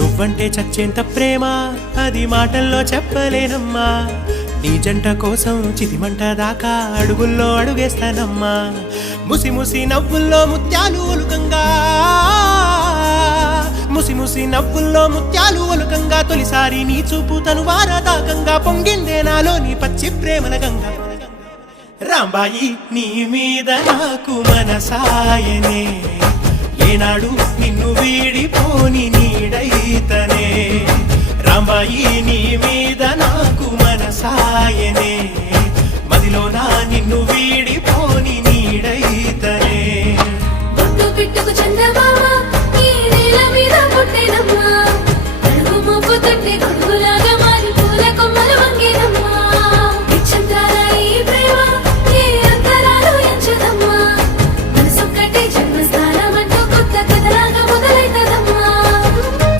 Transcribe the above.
నువ్వంటే చచ్చేంత ప్రేమ అది మాటల్లో చెప్పలేనమ్మా నీ జంట కోసం చితిమంట దాకా అడుగుల్లో అడుగేస్తానమ్మా ముసి ముసి నవ్వుల్లో ముత్యాలు ఒలుకంగా ముసి ముసి నవ్వుల్లో ముత్యాలు ఒలుకంగా తొలిసారి నీ చూపు తను వారదాకంగా పొంగిందే నాలో నీ పచ్చి ప్రేమల గంగా రాంబాయి నీ మీద నాకు మనసాయనే ఏనాడు నిన్ను వీడిపోని నీడైతనే రాంబాయి నీ మీద నాకు మనసాయనే మదిలో నా నిన్ను వీడిపో